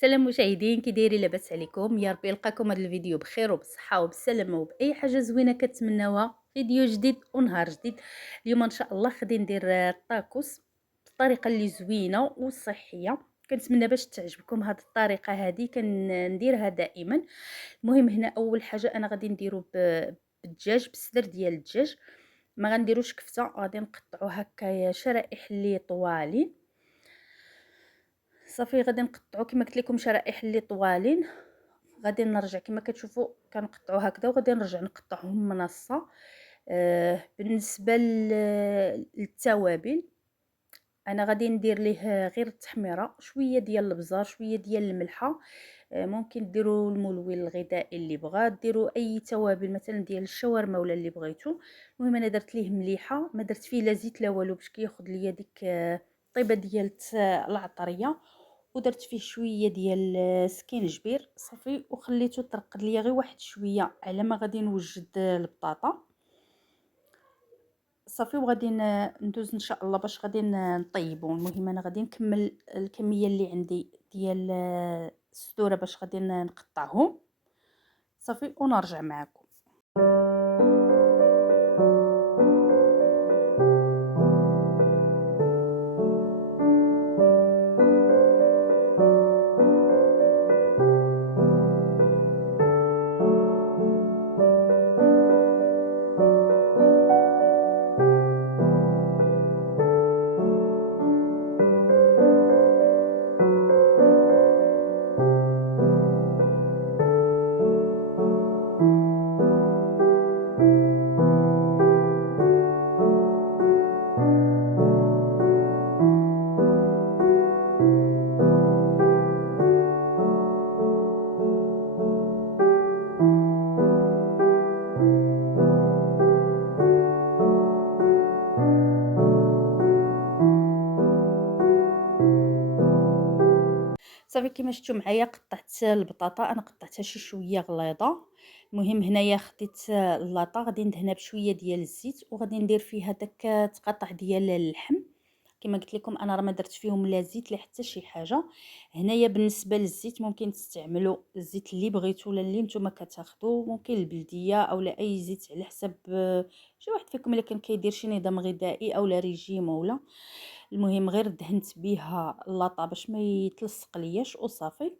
سلام مشاهدين، كي دايرين؟ لاباس عليكم؟ يا ربي يلقاكم هذا الفيديو بخير وبصحه وبسلامه وباي حاجه زوينه كتمناوها. فيديو جديد ونهار جديد. اليوم ان شاء الله غادي ندير الطاكوس بطريقه اللي زوينه وصحيه. كنتمنى باش تعجبكم هذه الطريقه، هذه كنديرها دائما. المهم هنا اول حاجه انا غادي نديرو بالدجاج، بالصدر ديال الدجاج. ما غنديروش كفته، غادي نقطعو هكايا شرائح اللي طوالين. صافي غادي نقطعو كما قلت لكم شرائح اللي طوالين. غادي نرجع كما كتشوفوا كنقطعو هكذا، وغادي نرجع نقطعهم منصه. بالنسبه للتوابل، انا غادي ندير ليه غير التحميره، شويه ديال البزار، شويه ديال الملحه. ممكن ديروا الملون الغذائي اللي بغا، ديروا اي توابل مثلا ديال الشاورما ولا اللي بغيتو. المهم انا درت ليه مليحه، ما درت فيه لا زيت لا والو باش كياخذ ليا ديك الطيبه ديال العطريه. ودرت فيه شويه ديال سكينجبير صافي، وخليته ترقد ليا غير واحد شويه على ما غادي نوجد البطاطا صافي. وغادي ندوز ان شاء الله باش غادي نطيبو. المهم انا غادي نكمل الكميه اللي عندي ديال الصدوره باش غادي نقطعهم صافي ونرجع معكم. صافي كيما شفتوا معايا قطعت البطاطا، انا قطعتها شي شويه غليظه. المهم هنايا خديت اللاطه، غادي ندهنها بشويه ديال الزيت، وغادي ندير فيها داك تقطع ديال اللحم. كما قلت لكم انا راه ما درت فيهم لا زيت لا حتى شي حاجه. هنايا بالنسبه للزيت ممكن تستعملوا الزيت اللي بغيتو ولا اللي نتوما كتاخذوا، ممكن البلديه او لا اي زيت على حسب شي واحد فيكم اللي كان كيدير شي نظام غذائي او لا ريجيم ولا. المهم غير دهنت بها اللاطه باش ما يتلصق لياش وصافي.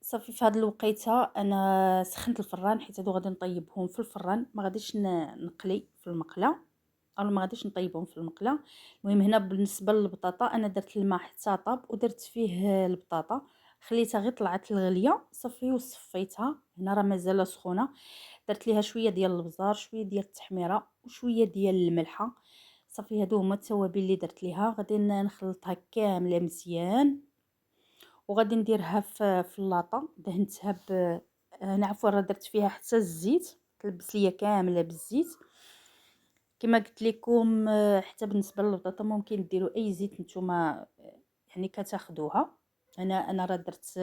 صافي في هذا الوقيته انا سخنت الفران، حيت هادو غادي نطيبهم في الفران، ما غاديش نقلي في المقله او ما غاديش نطيبهم في المقله. المهم هنا بالنسبه للبطاطا انا درت الماء حتى طاب ودرت فيه البطاطا، خليتها غير طلعت الغليه صافي وصفيتها. هنا راه مازال سخونه. درت ليها شويه ديال البزار، شويه ديال التحميره، وشويه ديال الملحه. صافي هادو هما التوابل اللي درت ليها. غادي نخلطها كامله مزيان، وغادي نديرها في اللاطه. دهنتها انا عفوا راه درت فيها حتى الزيت، تلبس ليا كامله بالزيت. كما قلت لكم حتى بالنسبه للبطاطا ممكن ديروا اي زيت نتوما يعني كتاخدوها. انا راه درت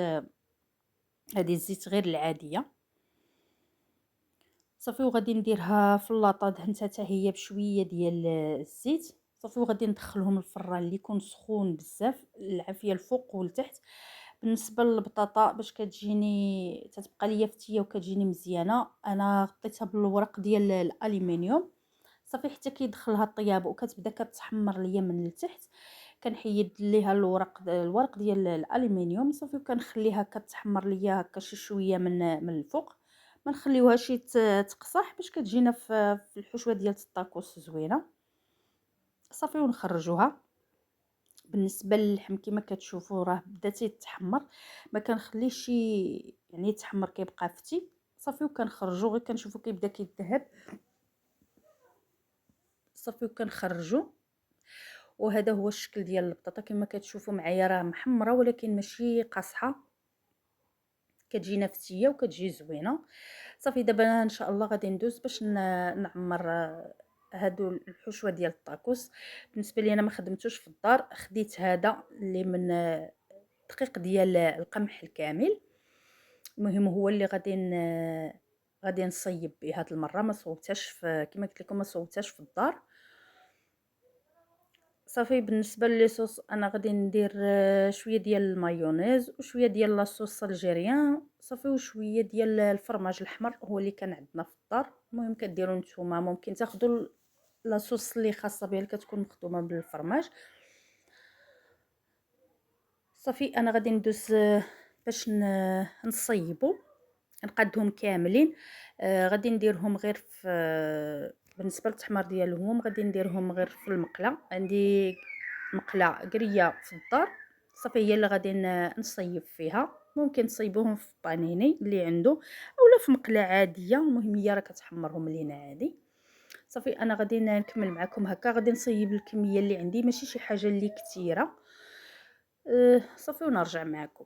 هذه الزيت غير العاديه صافي. وغادي نديرها في اللاطه، دهنتها حتى هي بشويه ديال الزيت صافي. وغادي ندخلهم الفران اللي يكون سخون بزاف، العافيه الفوق والتحت. بالنسبه للبطاطا باش كتجيني تتبقى ليا فتيه وكتجيني مزيانه، انا غطيتها بالورق ديال الالومنيوم صافي حتى كيدخلها الطياب وكتبدا كتحمر ليا من التحت. كنحيد ليها الورق ديال الالومنيوم صافي، وكنخليها كتحمر ليا هكا شي شويه من الفوق. ما نخليوهاش تقصح باش كتجينا في الحشوه ديال الطاكوس زوينه صافي. ونخرجوها. بالنسبه للحم كما كتشوفوا راه بدا تيتحمر، ما كنخليش يعني يتحمر كيبقى فتي صافي. وكنخرجو غير كنشوفوا كيبدا كيذهب صافي وكنخرجو. وهذا هو الشكل ديال البطاطا كما كتشوفوا معايا، راه محمره ولكن ماشي قاصحه، كتجي نفتيه وكتجي زوينه صافي. دابا ان شاء الله غادي ندوز باش نعمر هادو الحشوه ديال الطاكوس. بالنسبه لي انا ما خدمتوش في الدار، خديت هذا اللي من دقيق ديال القمح الكامل. المهم هو اللي غادي نصيب به هاد المره. ما صوبتهاش كما قلت لكم ما صوبتهاش في الدار صافي بالنسبة للصوص أنا غادي ندير شوية ديال المايونيز وشوية ديال لاصوص الجيريان صافي وشوية ديال الفرماج الأحمر هو اللي كان عندنا في الدار. المهم كديروا نتوما ممكن تاخذوا لاصوص اللي خاصة بها اللي كتكون مخدومة بالفرماج. صافي أنا غادي ندوز باش نصيبو نقادهم كاملين. غادي نديرهم غير في بالنسبة للتحمار ديالهم غادي نديرهم غير في المقلة. عندي مقلة قرية في الدار صافي هي اللي غادي نصيب فيها. ممكن تصيبوهم في بانيني اللي عنده اولا في مقلة عادية، المهم هي راه كتحمرهم لينا عادي. صافي انا غادي نكمل معكم هكا، غادي نصيب الكمية اللي عندي ماشي شي حاجة اللي كثيرة. صافي ونرجع معكم.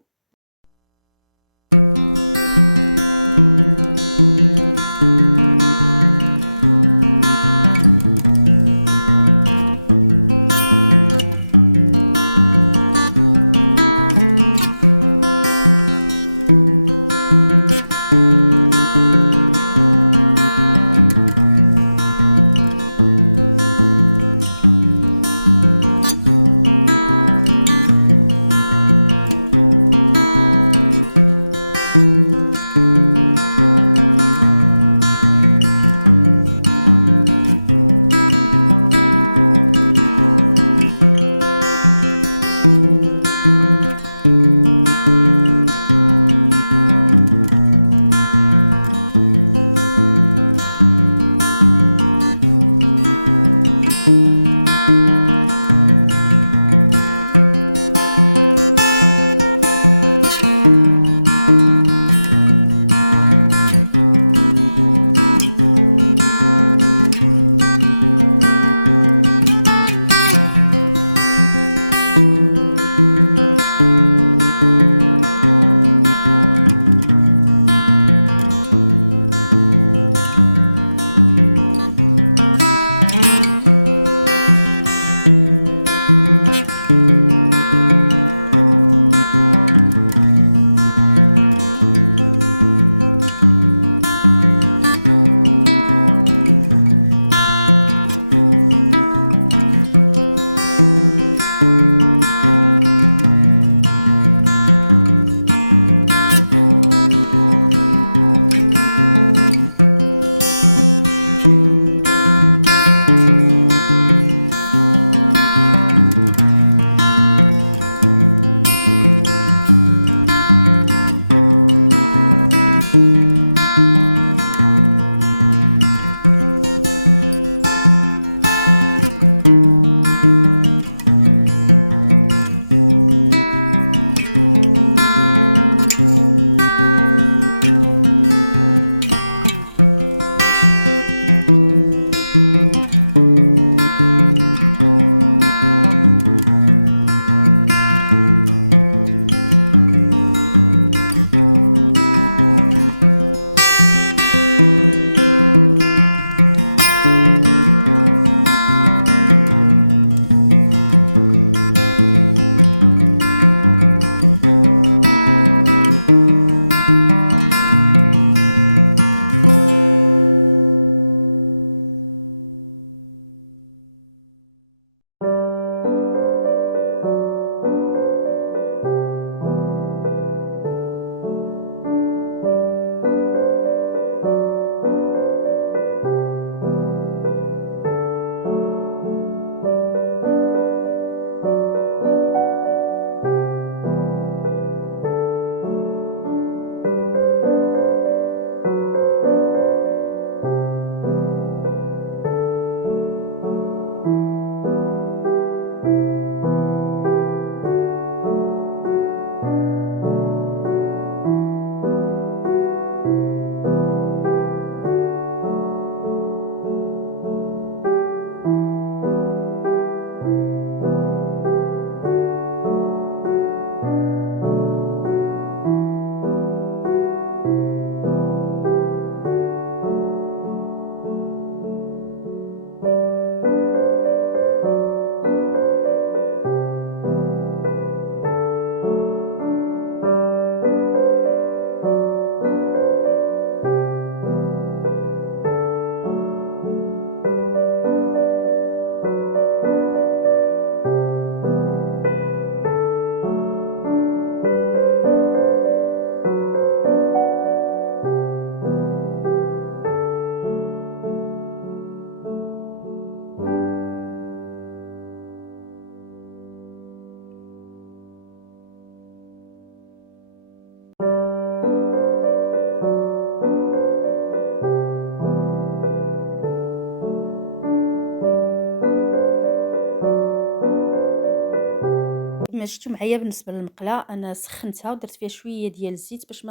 كيما شفتوا معايا بالنسبة للمقلة، أنا سخنتها ودرت فيها شوية ديال الزيت باش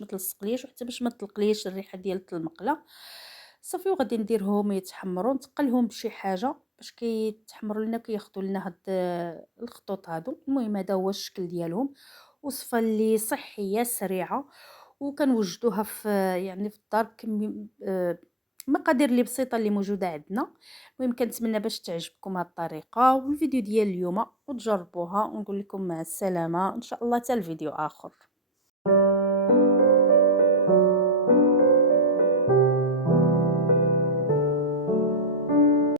ما تلصقليش وحتى باش ما تطلقليش الريحة ديال المقلة. صافي وغادي نديرهم يتحمروا، نتقلهم بشي حاجة باش كيتحمروا لنا وكياخدوا لنا هاد الخطوط هادو. المهم هذا هو الشكل ديالهم، وصفة اللي صحية سريعة وكنوجدوها في يعني في الدار مقادير اللي بسيطة اللي موجودة عندنا. المهم كنتمنى باش تعجبكم هاد الطريقة والفيديو ديال اليوم وتجربوها، ونقول لكم مع السلامة إن شاء الله حتى الفيديو آخر.